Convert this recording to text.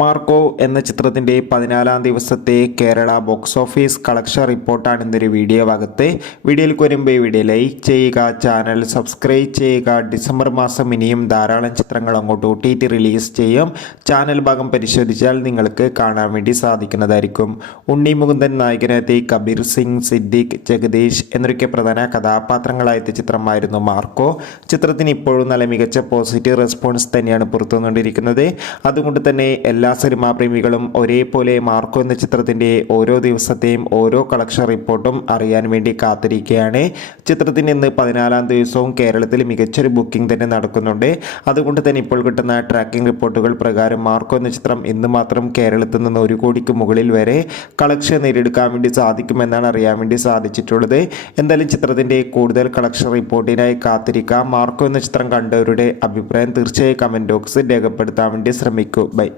Marco എന്ന ചിത്രത്തിൻ്റെ 14-ാം ദിവസത്തെ കേരള ബോക്സ് ഓഫീസ് കളക്ഷൻ റിപ്പോർട്ടാണ് ഇന്നൊരു വീഡിയോ ഭാഗത്ത്. വീഡിയോയിൽ വരുമ്പോൾ വീഡിയോ ലൈക്ക് ചെയ്യുക, ചാനൽ സബ്സ്ക്രൈബ് ചെയ്യുക. ഡിസംബർ മാസം ഇനിയും ധാരാളം ചിത്രങ്ങൾ അങ്ങോട്ട് OTT റിലീസ് ചെയ്യും. ചാനൽ ഭാഗം പരിശോധിച്ചാൽ നിങ്ങൾക്ക് കാണാൻ വേണ്ടി സാധിക്കുന്നതായിരിക്കും. ഉണ്ണി മുകുന്ദൻ നായകനെത്തി, കബീർ സിംഗ്, സിദ്ദിഖ്, ജഗദീഷ് എന്നൊക്കെ പ്രധാന കഥാപാത്രങ്ങളായെത്തിയ ചിത്രമായിരുന്നു മാർക്കോ. ചിത്രത്തിന് ഇപ്പോഴും നല്ല മികച്ച പോസിറ്റീവ് റെസ്പോൺസ് തന്നെയാണ് പുറത്തുവന്നുകൊണ്ടിരിക്കുന്നത്. അതുകൊണ്ട് തന്നെ എല്ലാ സിനിമാ പ്രേമികളും ഒരേപോലെ മാർക്കോ എന്ന ചിത്രത്തിൻ്റെ ഓരോ ദിവസത്തെയും ഓരോ കളക്ഷൻ റിപ്പോർട്ടും അറിയാൻ വേണ്ടി കാത്തിരിക്കുകയാണ്. ചിത്രത്തിന് ഇന്ന് 14-ാം ദിവസവും കേരളത്തിൽ മികച്ചൊരു ബുക്കിംഗ് തന്നെ നടക്കുന്നുണ്ട്. അതുകൊണ്ട് തന്നെ ഇപ്പോൾ കിട്ടുന്ന ട്രാക്കിംഗ് റിപ്പോർട്ടുകൾ പ്രകാരം മാർക്കോ എന്ന ചിത്രം ഇന്ന് മാത്രം കേരളത്തിൽ നിന്ന് 1 കോടിക്ക് മുകളിൽ വരെ കളക്ഷൻ നേടിയെടുക്കാൻ വേണ്ടി സാധിക്കുമെന്നാണ് അറിയാൻ വേണ്ടി സാധിച്ചിട്ടുള്ളത്. എന്തായാലും ചിത്രത്തിൻ്റെ കൂടുതൽ കളക്ഷൻ റിപ്പോർട്ടിനായി കാത്തിരിക്കാം. മാർക്കോ എന്ന ചിത്രം കണ്ടവരുടെ അഭിപ്രായം തീർച്ചയായും കമൻറ്റ് ബോക്സിൽ രേഖപ്പെടുത്താൻ വേണ്ടി ശ്രമിക്കൂ. ബൈ.